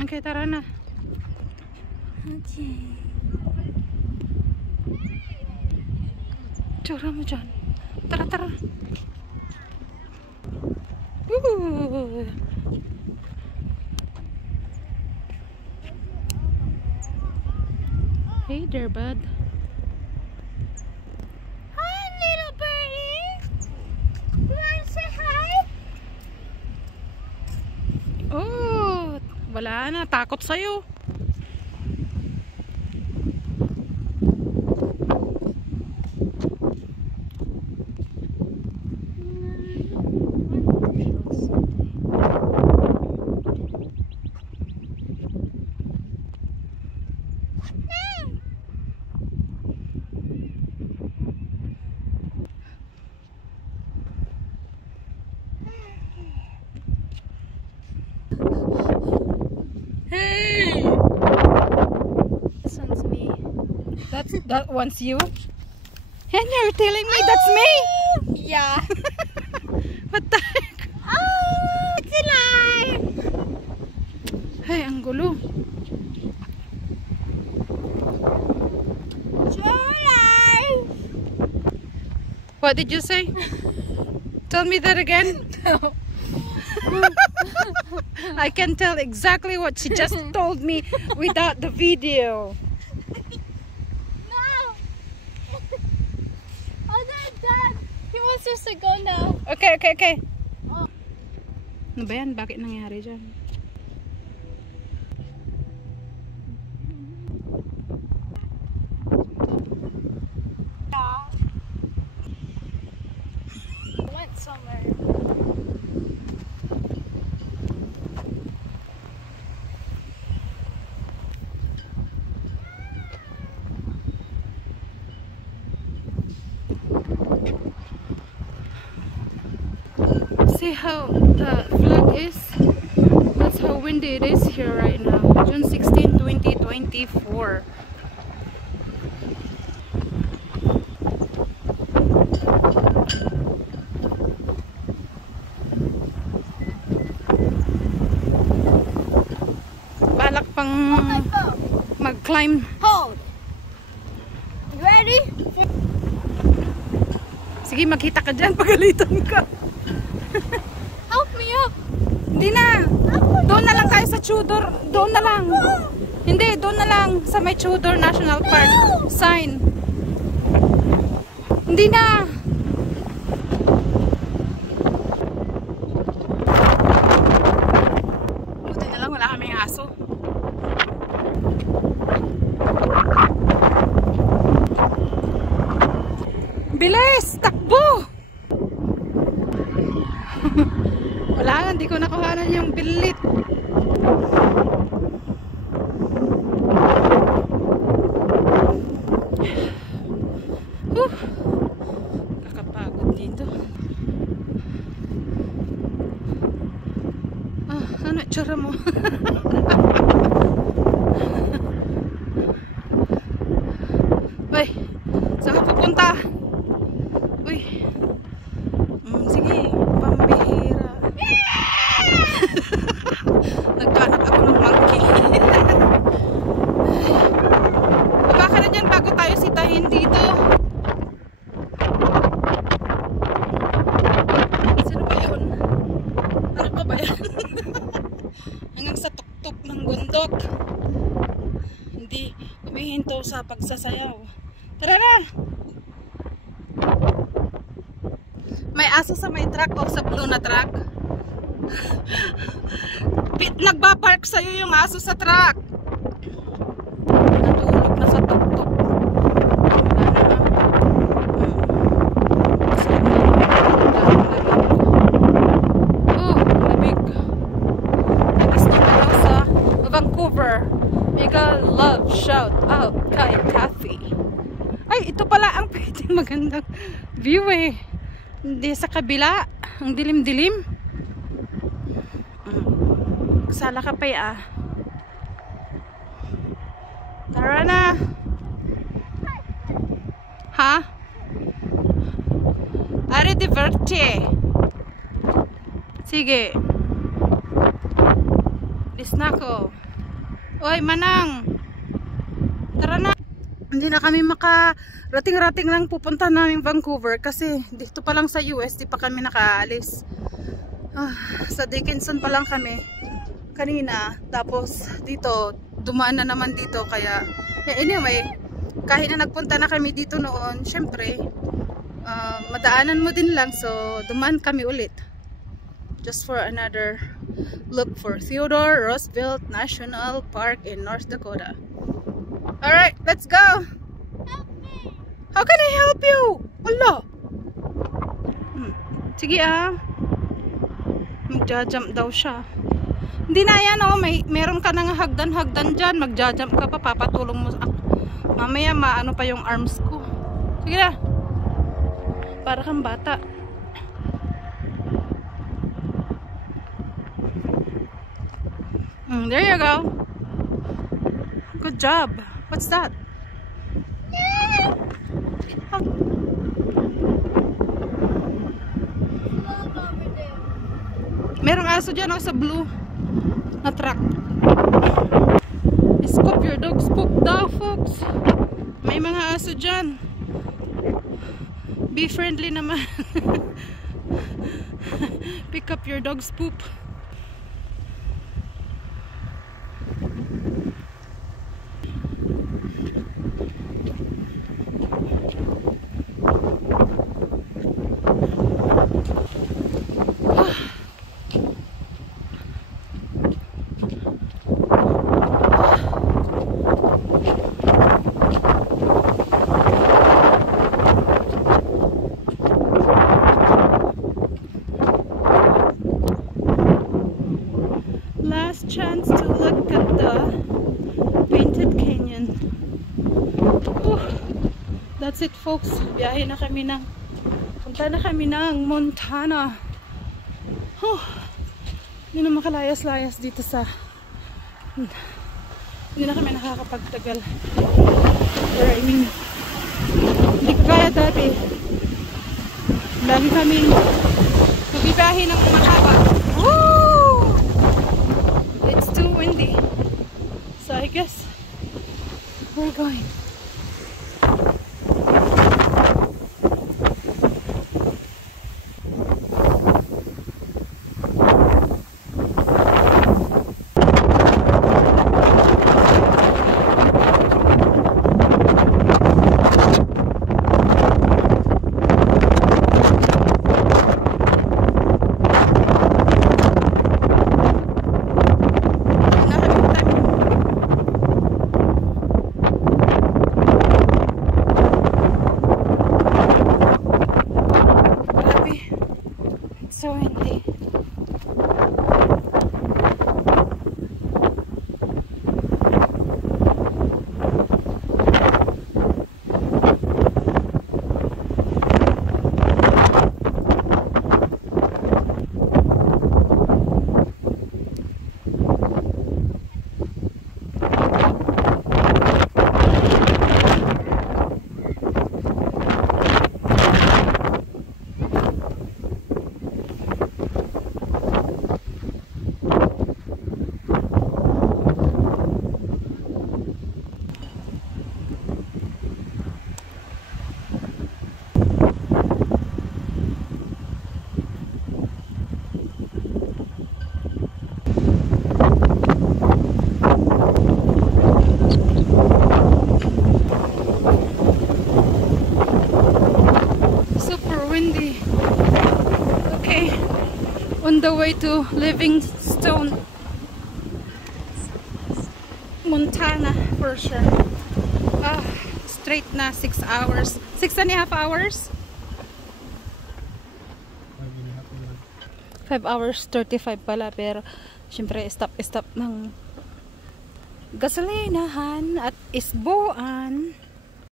Okay, tara na. Okay. Tsura mo dyan. Tara, tara. Woo! Hey there, bud. Hi, little birdie. You want to say hi? Oh, wala na. Takot sa'yo. Hey! This one's me. That one's you? And you're telling me that's me? Yeah. What the heck? Oh, it's alive. Hey, ang gulo. It's alive. What did you say? Tell me that again. No. I can tell exactly what she just told me without the video. No. Oh, they're done. He wants us to go now. Okay, okay, okay. Oh. Ano ba yan? Bakit nangyari dyan? I went somewhere. See how the flag is? That's how windy it is here right now. June 16, 2024. Balak pang mag-climb. Hold. You ready? Sige, magkita ka dyan. Pagalitan ka. Help me up. Hindi na. Doon na lang tayo sa Tudor. Doon na lang. Hindi, doon na lang sa may Tudor National Park sign. Hindi na. Buti na lang wala kaming aso. Bilis! Takbo! Wala, hindi ko nakuhanan yung bilit. Kakapagod dito. Ah, ano tsura mo? Uy, saan ka pupunta? Uy. Sige, pambihira. Nagkanak ako ng monkey. Baba ka na dyan bago tayo sitahin dito. Sino ba yun? Ano pa ba yan? Hanggang sa tuktok ng bundok. Hindi humihinto sa pagsasayaw. Tara na! May aso sa may truck o sa blue na truck. Nagbabark sa'yo yung aso sa truck. Natulog na sa tuktok. Oh, lamig. Nagis niya na lang sa Vancouver. Mega love shout out kay Kathy. Ay, ito pala ang pwedeng magandang view eh. Hindi sa kabila. Ang dilim-dilim. Sala ka pa ya. Tara na. Ha? Are diverti. Sige. Dis na ko. Oy, Manang. Tara na. Hindi na kami rating-rating lang pupunta namin Vancouver kasi dito pa lang sa US di pa kami nakaalis. Sa Dickinson pa lang kami kanina. Tapos dito, dumaan na naman dito. Kaya, anyway, kahit na nagpunta na kami dito noon, syempre, madaanan mo din lang. So, dumaan kami ulit. Just for another look for Theodore Roosevelt National Park in North Dakota. Alright, let's go! Help me! How can I help you? Wala! Sige magja-jump daw siya. Hindi na yan meron ka nang hagdan-hagdan dyan. Magja-jump ka pa, papatulong mo. Mamaya maano pa yung arms ko. Sige na. Para kang bata. There you go. Good job. What's that? Merong aso dyan sa blue na truck. Scoop your dog's poop daw, folks. May mga aso dyan. Be friendly naman. Pick up your dog's poop. Last chance to look at the Painted Canyon. That's it, folks. Biyahe na kami punta na kami ng Montana. Hindi na makalayas-layas dito sa hindi na kami nakakapagtagal. Or I mean, hindi ko kaya dati. Lagi kami magbibiyahe ng mahaba. It's too windy. So I guess we're going. So windy. On the way to Livingstone, Montana for sure. Straight na 6 hours. 6.5 hours? 5 hours 35 pala, pero syempre stop ng gasolinahan at isbuan.